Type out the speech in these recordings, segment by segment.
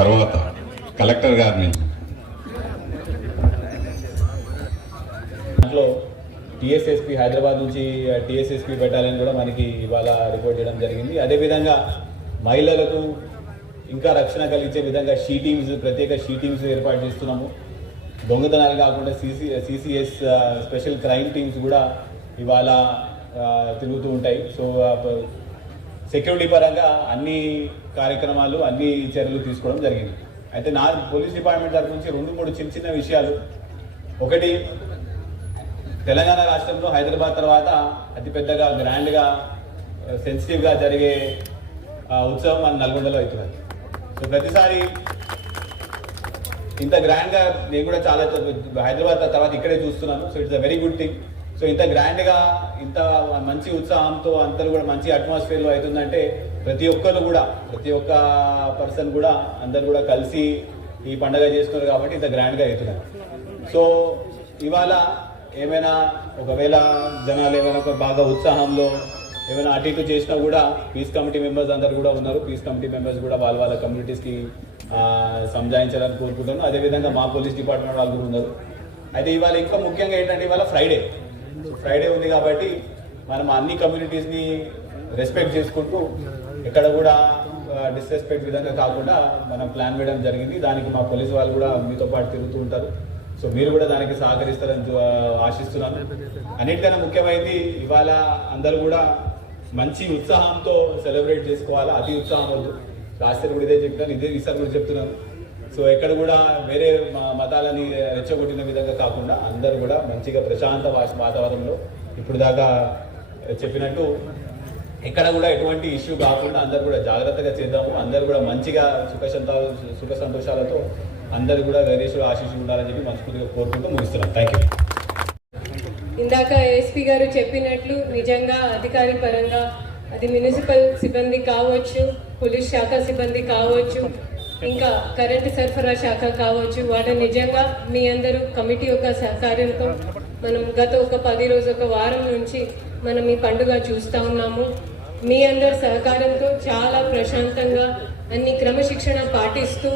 తర్వాత కలెక్టర్ గారిని దాంట్లో టీఎస్ఎస్పీ హైదరాబాద్ నుంచి టీఎస్ఎస్పీ పెట్టాలని కూడా మనకి ఇవాళ రిపోర్ట్ చేయడం జరిగింది. అదేవిధంగా మహిళలకు ఇంకా రక్షణ కలిగించే విధంగా ప్రత్యేక షీ టీమ్స్ ఏర్పాటు చేస్తున్నాము. దొంగతనాలు కాకుండా సిసిఎస్ స్పెషల్ క్రైమ్ టీమ్స్ కూడా ఇవాళ తిరుగుతూ ఉంటాయి. సో సెక్యూరిటీ పరంగా అన్ని కార్యక్రమాలు అన్ని చర్యలు తీసుకోవడం జరిగింది. అయితే నా పోలీస్ డిపార్ట్మెంట్ తరఫు నుంచి 2-3 చిన్న విషయాలు. ఒకటి, తెలంగాణ రాష్ట్రంలో హైదరాబాద్ తర్వాత అతిపెద్దగా గ్రాండ్గా సెన్సిటివ్గా జరిగే ఉత్సవం మన నల్గొండలో అవుతుంది. సో ప్రతిసారి ఇంత గ్రాండ్గా నేను కూడా చాలా హైదరాబాద్ తర్వాత ఇక్కడే చూస్తున్నాను. So it's a very good thing. So ఇంత గ్రాండ్గా ఇంత మంచి ఉత్సాహంతో అందరూ కూడా మంచి అట్మాస్ఫియర్లో అవుతుందంటే ప్రతి ఒక్క పర్సన్ కూడా అందరు కూడా కలిసి ఈ పండుగ చేస్తున్నారు కాబట్టి ఇంత గ్రాండ్గా అవుతున్నారు. సో ఇవాళ ఏమైనా ఒకవేళ జనాలు ఏమైనా బాగా ఉత్సాహంలో ఏమైనా అటు ఇటు చేసినా కూడా పీస్ కమిటీ మెంబర్స్ అందరు కూడా ఉన్నారు. పీస్ కమిటీ మెంబర్స్ కూడా వాళ్ళ కమ్యూనిటీస్కి సంజాయించాలని కోరుకుంటున్నాను. అదేవిధంగా మా పోలీస్ డిపార్ట్మెంట్ వాళ్ళు కూడా ఉన్నారు. అయితే ఇవాళ ఇంకా ముఖ్యంగా ఏంటంటే ఇవాళ ఫ్రైడే ఉంది కాబట్టి మనం అన్ని కమ్యూనిటీస్ని రెస్పెక్ట్ చేసుకుంటూ ఎక్కడ కూడా డిస్రెస్పెక్ట్ విధంగా కాకుండా మనం ప్లాన్ వేయడం జరిగింది. దానికి మా పోలీసు వాళ్ళు కూడా మీతో పాటు తిరుగుతూ ఉంటారు. సో మీరు కూడా దానికి సహకరిస్తారని ఆశిస్తున్నాను. అన్నిటికన్నా ముఖ్యమైనది ఇవాళ అందరూ కూడా మంచి ఉత్సాహంతో సెలబ్రేట్ చేసుకోవాలా. అతి ఉత్సాహం వద్దు. రాష్ట్రం కూడా ఇదే చెప్పినాను, ఈసారి కూడా చెప్తున్నాను. సో ఎక్కడ కూడా వేరే మతాలని రెచ్చగొట్టిన విధంగా కాకుండా అందరూ కూడా మంచిగా ప్రశాంత వాతావరణంలో ఇప్పుడు దాకా చెప్పినట్టు ఎక్కడ కూడా ఎటువంటి ఇష్యూ కాకుండా అందరు కూడా జాగ్రత్తగా చేద్దాము. అందరు కూడా మంచిగా సుఖ సంతోషాలతో అందరు కూడా గణేశుడు ఆశీస్సులు ఉండాలని చెప్పి మనస్ఫూర్తిగా కోరుకుంటూ ముగిస్తున్నాం. Thank you. ఇందాక ఎస్పీ గారు చెప్పినట్లు నిజంగా అధికారి పరంగా అది మున్సిపల్ సిబ్బంది కావచ్చు, పోలీస్ శాఖ సిబ్బంది కావచ్చు, ఇంకా కరెంటు సరఫరా శాఖ కావచ్చు, వాటి నిజంగా మీ అందరూ కమిటీ యొక్క సహకారంతో మనం గత ఒక 10 రోజు ఒక వారం నుంచి మనం ఈ పండుగ చూస్తూ ఉన్నాము. మీ అందరి సహకారంతో చాలా ప్రశాంతంగా అన్ని క్రమశిక్షణ పాటిస్తూ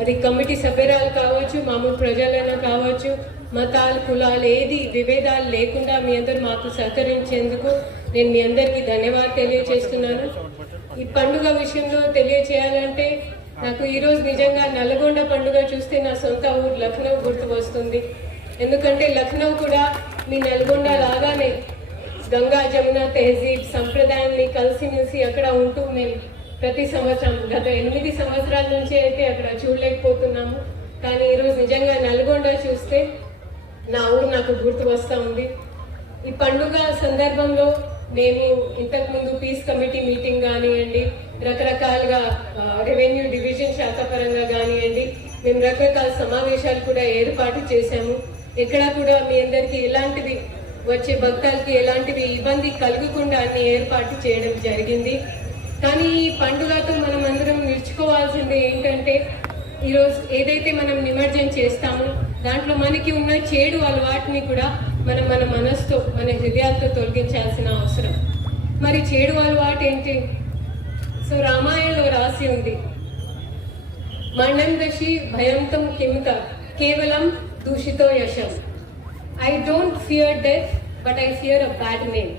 అది కమిటీ సభ్యురాలు కావచ్చు, మామూలు ప్రజలైనా కావచ్చు, మతాలు కులాలు ఏది విభేదాలు లేకుండా మీ అందరు మాకు సహకరించేందుకు నేను మీ అందరికీ ధన్యవాదాలు తెలియజేస్తున్నాను. ఈ పండుగ విషయంలో తెలియజేయాలంటే నాకు ఈరోజు నిజంగా నల్గొండ పండుగ చూస్తే నా సొంత ఊరు లక్నో గుర్తు వస్తుంది. ఎందుకంటే లక్నో కూడా మీ నల్గొండ లాగానే గంగా జమున తెహజీబ్ సంప్రదాయాన్ని కలిసిమెలిసి అక్కడ ఉంటూ మేము ప్రతి సంవత్సరం గత 8 సంవత్సరాల నుంచి అయితే అక్కడ చూడలేకపోతున్నాము. కానీ ఈరోజు నిజంగా నల్గొండ చూస్తే నా ఊరు నాకు గుర్తు వస్తూ ఉంది. ఈ పండుగ సందర్భంలో మేము ఇంతకుముందు పీస్ కమిటీ మీటింగ్ కానివ్వండి, రకరకాలుగా రెవెన్యూ డివిజన్ శాఖ పరంగా కానివ్వండి, మేము రకరకాల సమావేశాలు కూడా ఏర్పాటు చేశాము. ఎక్కడ కూడా మీ అందరికీ ఎలాంటివి వచ్చే భక్తులకి ఎలాంటివి ఇబ్బంది కలగకుండా అన్ని ఏర్పాటు చేయడం జరిగింది. కానీ ఈ పండుగతో మనం అందరం నేర్చుకోవాల్సింది ఏంటంటే ఈరోజు ఏదైతే మనం నిమజ్జనం చేస్తామో దాంట్లో మనకి ఉన్న చెడు అలవాటుని కూడా మనం మన మనసుతో మన హృదయాలతో తొలగించాల్సిన అవసరం. మరి చెడు అలవాటు ఏంటి? సో రామాయణంలో రాసి ఉంది, మరణందశి భయంతం కిమిత కేవలం దూషితో యశం. I don't fear death but I fear a bad name.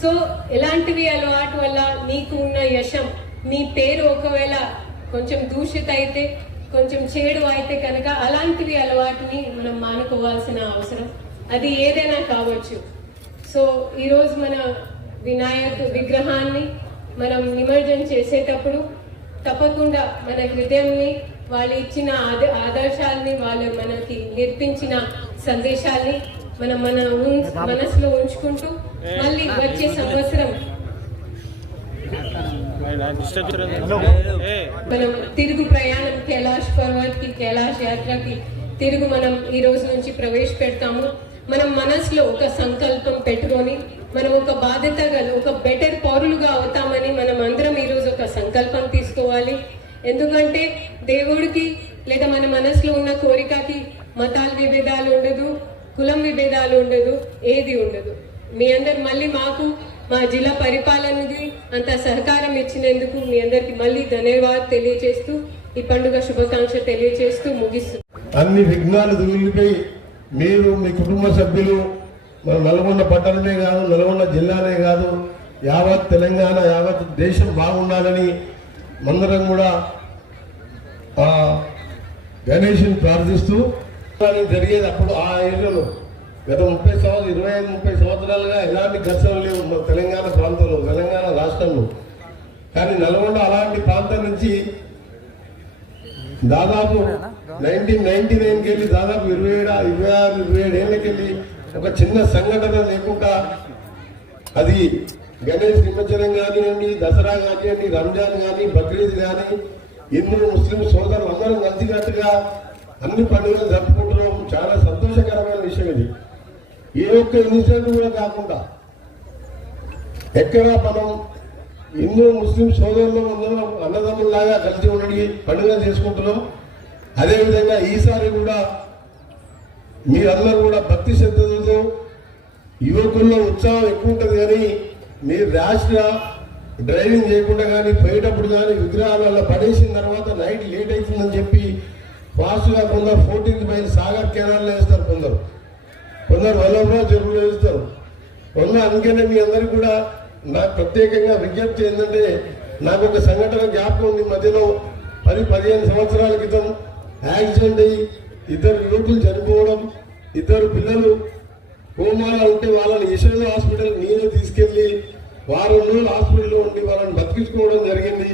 So ఎలాంటివి అలవాటు వల్ల మీకు ఉన్న యశం, మీ పేరు ఒకవేళ కొంచెం దూషిత అయితే, కొంచెం చెడు అయితే కనుక అలాంటివి అలవాటుని మనం మానుకోవాల్సిన అవసరం, అది ఏదైనా కావచ్చు. సో ఈరోజు మన వినాయక విగ్రహాన్ని మనం నిమజ్జనం చేసేటప్పుడు తప్పకుండా మన హృదయంని వాళ్ళు ఇచ్చిన ఆదర్శాలని వాళ్ళు మనకి నేర్పించిన సందేశాల్ని మనం మన మనసులో ఉంచుకుంటూ మళ్ళీ వచ్చే సంవత్సరం మనం తిరుగు ప్రయాణం కైలాష్ పర్వత్ కి కైలాష్ యాత్రకి తిరుగు మనం ఈ రోజు నుంచి ప్రవేశపెడతాము. మనం మనసులో ఒక సంకల్పం పెట్టుకొని మనం ఒక బాధ్యత గల ఒక బెటర్ పౌరులుగా అవుతామని మనం అందరం ఈరోజు ఒక సంకల్పం తీసుకోవాలి. ఎందుకంటే దేవుడికి లేదా మన మనసులో ఉన్న కోరికకి మతాల విభేదాలు ఉండదు, కులం విభేదాలు ఉండదు, ఏది ఉండదు. మీ అందరు మళ్ళీ మాకు మా జిల్లా పరిపాలనకి అంత సహకారం ఇచ్చినందుకు మీ అందరికి మళ్ళీ ధన్యవాదాలు తెలియజేస్తూ ఈ పండుగ శుభాకాంక్షలు తెలియజేస్తూ ముగిస్తుంది. అన్ని విఘ్నాలు దిగులిపోయి మీరు మీ కుటుంబ సభ్యులు మన నల్గొండ పట్టణమే కాదు, నల్గొండ జిల్లానే కాదు, యావత్ తెలంగాణ, యావత్ దేశం బాగుండాలని అందరం కూడా గణేష్ని ప్రార్థిస్తూ జరిగేది. అప్పుడు ఆ ఏరియాలో గత 25-30 సంవత్సరాలుగా ఎలాంటి ఘర్షణలు లేవు మన తెలంగాణ ప్రాంతంలో, తెలంగాణ రాష్ట్రంలో. కానీ నల్గొండ అలాంటి ప్రాంతం నుంచి దాదాపు 1999కి వెళ్ళి దాదాపు 27 ఏళ్ళకి వెళ్ళి ఒక చిన్న సంఘటన లేకుండా, అది గణేష్ నిమజ్జనం కానివ్వండి, దసరా కానివ్వండి, రంజాన్ కానీ, బక్రీద్ కానీ, హిందూ ముస్లిం సోదరులు అందరం కలిసికట్టుగా అన్ని పండుగలు జరుపుకుంటున్నాం. చాలా సంతోషకరమైన విషయం ఇది. ఏ ఒక్క ఇన్సిడెంట్ కూడా కాకుండా ఎక్కడ మనం హిందూ ముస్లిం సోదరులు అందరం అన్నదమ్ముల్లాగా కలిసి ఉండి పండుగలు చేసుకుంటున్నాం. అదేవిధంగా ఈసారి కూడా మీరందరూ కూడా భక్తి శ్రద్ధలతో, యువకుల్లో ఉత్సాహం ఎక్కువ ఉంటుంది, కానీ మీరు ర్యాష్గా డ్రైవింగ్ చేయకుండా కానీ, పోయేటప్పుడు కానీ విగ్రహాలలో పడేసిన తర్వాత నైట్ లేట్ అవుతుందని చెప్పి ఫాస్ట్గా కొందరు 14th మైల్ సాగర్ కెనాల్లో వేస్తారు, కొందరు వల్లభరావు చెరువులో వేస్తారు. అందుకనే మీ అందరికీ కూడా నాకు ప్రత్యేకంగా విజ్ఞప్తి ఏంటంటే, నాకు ఒక సంఘటన జ్ఞాపకం ఉంది. మధ్యలో 10-15 సంవత్సరాల క్రితం యాక్సిడెంట్ అయ్యి 2 యువకులు చనిపోవడం, 2 పిల్లలు కోమాలో ఉంటే వాళ్ళని యశోద హాస్పిటల్ నేనే తీసుకెళ్లి వారం రోజులు హాస్పిటల్లో ఉండి వాళ్ళని బతికించుకోవడం జరిగింది.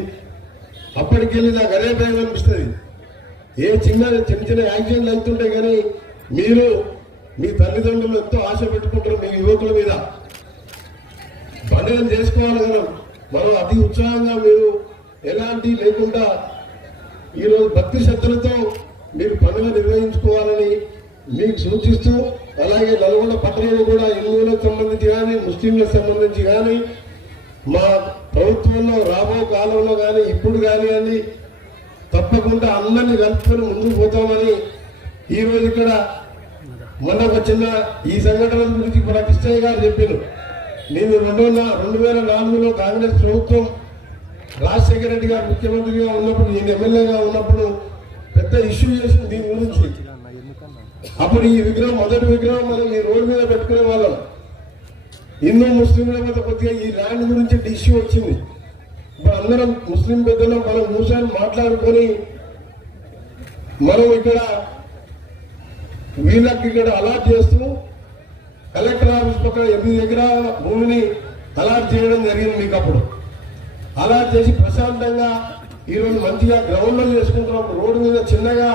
అప్పటికెళ్ళి నాకు అదే భయం అనిపిస్తుంది. ఏ చిన్న యాక్సిడెంట్లు అవుతుంటాయి, కానీ మీరు మీ తల్లిదండ్రులు ఎంతో ఆశ పెట్టుకుంటారు మీ యువకుల మీద. పండుగలు చేసుకోవాలి కదా, మనం అతి ఉత్సాహంగా మీరు ఎలాంటి లేకుండా ఈరోజు భక్తి శ్రద్ధలతో మీరు పండుగ నిర్వహించుకోవాలని మీకు సూచిస్తూ, అలాగే నల్గొండ పట్టణంలో కూడా హిందువులకు సంబంధించి కానీ, ముస్లింలకు సంబంధించి కానీ, మా ప్రభుత్వంలో రాబో కాలంలో కానీ, ఇప్పుడు కానివ్వండి, తప్పకుండా అందరినీ కలుపుకొని ముందుకు పోతామని ఈరోజు ఇక్కడ మొన్న వచ్చిన ఈ సంఘటన గురించి కృష్ణయ్య గారు చెప్పారు. నేను 2004లో కాంగ్రెస్ ప్రభుత్వం రాజశేఖర రెడ్డి గారు ముఖ్యమంత్రిగా ఉన్నప్పుడు, నేను ఎమ్మెల్యేగా ఉన్నప్పుడు పెద్ద ఇష్యూ చేసింది దీని గురించి. అప్పుడు ఈ విగ్రహం, మొదటి విగ్రహం మనం ఈ రోడ్డు మీద పెట్టుకునే వాళ్ళం. హిందూ ముస్లింల మధ్య కొద్దిగా ఈ ల్యాండ్ గురించి ఇష్యూ వచ్చింది. ఇప్పుడు అందరం ముస్లిం పెద్దలు మనం కూర్చొని మాట్లాడుకొని మనం ఇక్కడ వీళ్ళకి ఇక్కడ అలాట్ చేస్తూ కలెక్టర్ ఆఫీస్ పక్కన 8 ఎకరాల భూమిని అలాట్ చేయడం జరిగింది. మీకు అప్పుడు అలాట్ చేసి ప్రశాంతంగా ఈరోజు మంచిగా గ్రౌండ్లో చేసుకుంటున్నాం. రోడ్డు మీద చిన్నగా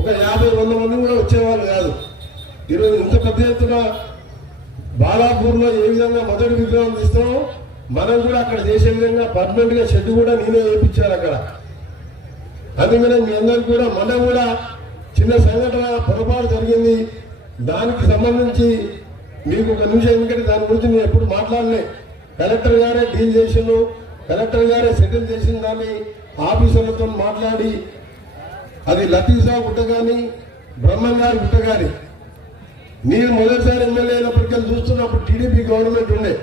ఒక 50-100 మంది కూడా వచ్చేవాళ్ళు కాదు. ఈరోజు ఇంత పెద్ద ఎత్తున బాలాపూర్లో ఏ విధంగా మొదటి విగ్రహం తీస్తామో మనం కూడా అక్కడ చేసే విధంగా పర్మనెంట్ గా షెడ్ కూడా నేనే వేయించాను అక్కడ. అందుకనే మీ అందరికి కూడా మనం కూడా చిన్న సంఘటన పొరపాటు జరిగింది, దానికి సంబంధించి మీకు ఒక నిమిషం, ఎందుకంటే దాని గురించి నేను ఎప్పుడు మాట్లాడలే. కలెక్టర్ గారే డీల్ చేసిండు, కలెక్టర్ గారే సెటిల్ చేసిన దాన్ని ఆఫీసర్లతో మాట్లాడి, అది లతీఫ్ సాబ్ గుట్ట కానీ, బ్రహ్మం గారి గుట్ట కానీ, నేను మొదటిసారి ఎమ్మెల్యే అయినప్పటికీ చూస్తున్నప్పుడు టీడీపీ గవర్నమెంట్ ఉండే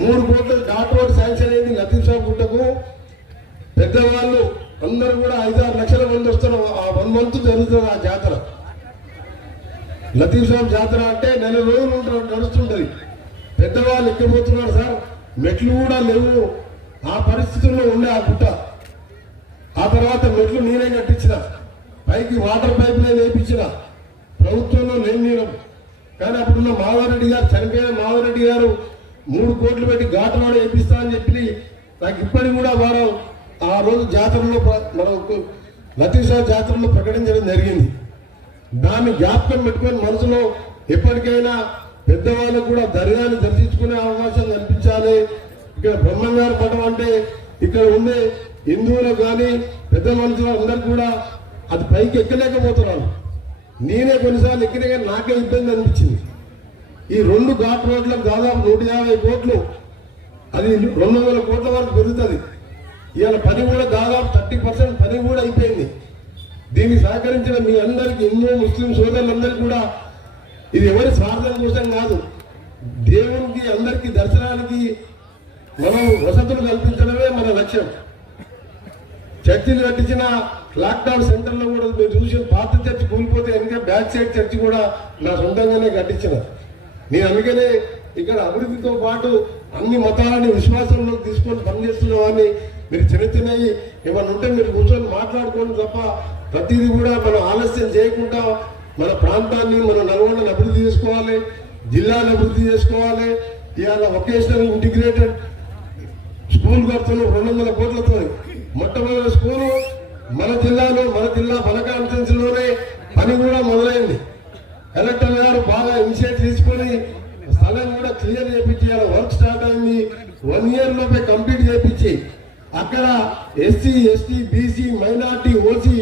3 కోట్ల ఘాట్ రోడ్ శాంక్షన్ అయింది లతీఫ్ సాబ్ గుట్టకు. పెద్దవాళ్ళు అందరూ కూడా 5-6 లక్షల మంది వస్తారు. ఆ 1 మంత్ జరుగుతుంది ఆ జాతర. లతీఫ్ సాబ్ జాతర అంటే 4 రోజులు నడుస్తుంటది. పెద్దవాళ్ళు ఎక్కిపోతున్నారు సార్, మెట్లు కూడా లేవు, ఆ పరిస్థితుల్లో ఉండే ఆ గుట్ట. ఆ తర్వాత మెట్లు నేనే కట్టించిన, పైకి వాటర్ పైప్ లైన్ వేయించిన, ప్రభుత్వంలో నేను. కానీ అప్పుడున్న మాధవరెడ్డి గారు, చనిపోయిన మాధవరెడ్డి గారు 3 కోట్లు పెట్టి ఘాట్ రోడ్ వేపిస్తా అని చెప్పి నాకు ఇప్పటికి కూడా వారం ఆ రోజు జాతరలో మనం లతీఫ్ సాబ్ జాతరలో ప్రకటించడం జరిగింది. దాన్ని జ్ఞాపకం పెట్టుకొని మనసులో ఎప్పటికైనా పెద్దవాళ్ళకు కూడా దర్గాన్ని దర్శించుకునే అవకాశం కల్పించాలి. ఇక్కడ బ్రహ్మంగారి మఠం అంటే ఇక్కడ ఉండే హిందువులకు కానీ పెద్ద మనుషులు అందరికి కూడా అది పైకి ఎక్కలేకపోతున్నాను. నేనే కొన్నిసార్లు ఎక్కితే కానీ నాకే ఇబ్బంది అనిపించింది. ఈ 2 ఘాట్ రోడ్లకు దాదాపు 150 కోట్లు, అది 200 కోట్ల వరకు పెరుగుతుంది. ఇవాళ పని కూడా దాదాపు 30% పని కూడా అయిపోయింది. దీనికి సహకరించిన మీ అందరికీ, హిందూ ముస్లిం సోదరులందరికీ కూడా, ఇది ఎవరి స్వార్థం కోసం కాదు, దేవునికి అందరికీ దర్శనానికి మనం వసతులు కల్పించడమే మన లక్ష్యం. చర్చిలు కట్టించిన లాక్డౌన్ సెంటర్లో కూడా మీరు చూసిన పాత చర్చి కూలిపోతే ఇంకా బ్యాక్ సైడ్ చర్చి కూడా నా సొంతంగానే కట్టించిన. నేను అందుకనే ఇక్కడ అభివృద్ధితో పాటు అన్ని మతాలని విశ్వాసంలోకి తీసుకొని పనిచేస్తున్న వాడిని. మీరు చిన్న చిన్నవి ఏమన్నా ఉంటే మీరు కూర్చొని మాట్లాడుకోండి తప్ప ప్రతిదీ కూడా మనం ఆలస్యం చేయకుండా మన ప్రాంతాన్ని మన నల్గొండని అభివృద్ధి చేసుకోవాలి, జిల్లాను అభివృద్ధి చేసుకోవాలి. ఇవాళ వొకేషనల్ ఇంటిగ్రేటెడ్ స్కూల్ కడుతున్నాం 200 కోట్లతో. మొట్టమొదటి స్కూలు మన జిల్లాలో మన కాన్స్టిట్యూన్సీలోనే పని కూడా మొదలైంది. కలెక్టర్ గారు బాగా ఇనిషియేటివ్ తీసుకొని స్థలం కూడా క్లియర్ చేయించి అలా వర్క్ స్టార్ట్ అయింది. 1 ఇయర్ లోపే కంప్లీట్ చేయించి అక్కడ SC ST BC minority OC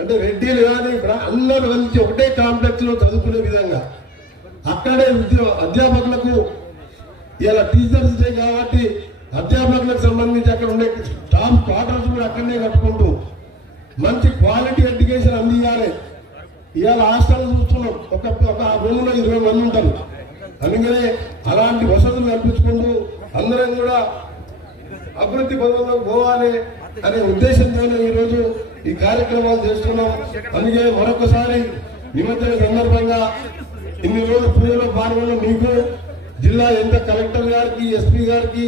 అంటే రెడ్డిలు కానీ అందరూ కలిసి ఒకటే కాంప్లెక్స్ లో చదువుకునే విధంగా అక్కడే అధ్యాపకులకు ఇలా టీచర్స్ డే కాబట్టి అధ్యాపకులకు సంబంధించి అక్కడ ఉండే స్టాఫ్ క్వార్టర్స్ కూడా అక్కడనే కట్టుకుంటూ మంచి క్వాలిటీ ఎడ్యుకేషన్ అందియాలి. ఇవాళ హాస్టల్ చూస్తున్నాం, ఒక రూమ్ లో 20 మంది ఉంటారు. అందుకనే అలాంటి వసతులు కల్పించుకుంటూ అందరం కూడా అభివృద్ధి పదంలో పోవాలి అనే ఉద్దేశంతోనే ఈరోజు ఈ కార్యక్రమాలు చేస్తున్నాం. అందుకే మరొకసారి నిమజ్జన సందర్భంగా ఇన్ని రోజులు పూజలో పాల్గొన్న మీకు జిల్లా ఎంత కలెక్టర్ గారికి ఎస్పీ గారికి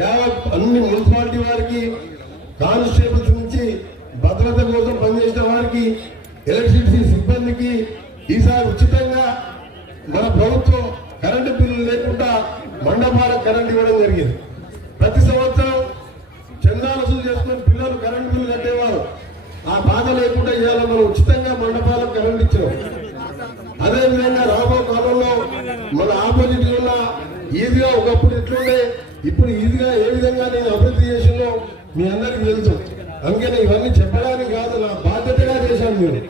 యావత్ అన్ని మున్సిపాలిటీ వారికి కానిస్టేబుల్స్ నుంచి భద్రత కోసం పనిచేసిన వారికి ఎలక్ట్రిసిటీ సిబ్బందికి ఈసారి ఉచితంగా మన ప్రభుత్వం కరెంటు బిల్లు లేకుండా మండపాలకు కరెంట్ ఇవ్వడం జరిగింది. ప్రతి సంవత్సరం చందాలు వసూలు చేసుకుని పిల్లలు కరెంటు బిల్లు కట్టేవారు. ఆ బాధ లేకుండా ఇవాళ మనం ఉచితంగా మండపాలకు కరెంట్ ఇచ్చాం. అదేవిధంగా రాబో కాలంలో మన ఆపోజిట్ ఉన్న ఈజీగా ఒకప్పుడు ఎట్లుండే ఇప్పుడు ఈజీగా ఏ విధంగా నేను అభివృద్ధి చేసిందో మీ అందరికీ తెలుసు. అందుకని ఇవన్నీ చెప్పడానికి కాదు, నా బాధ్యతగా చేశాను. మీరు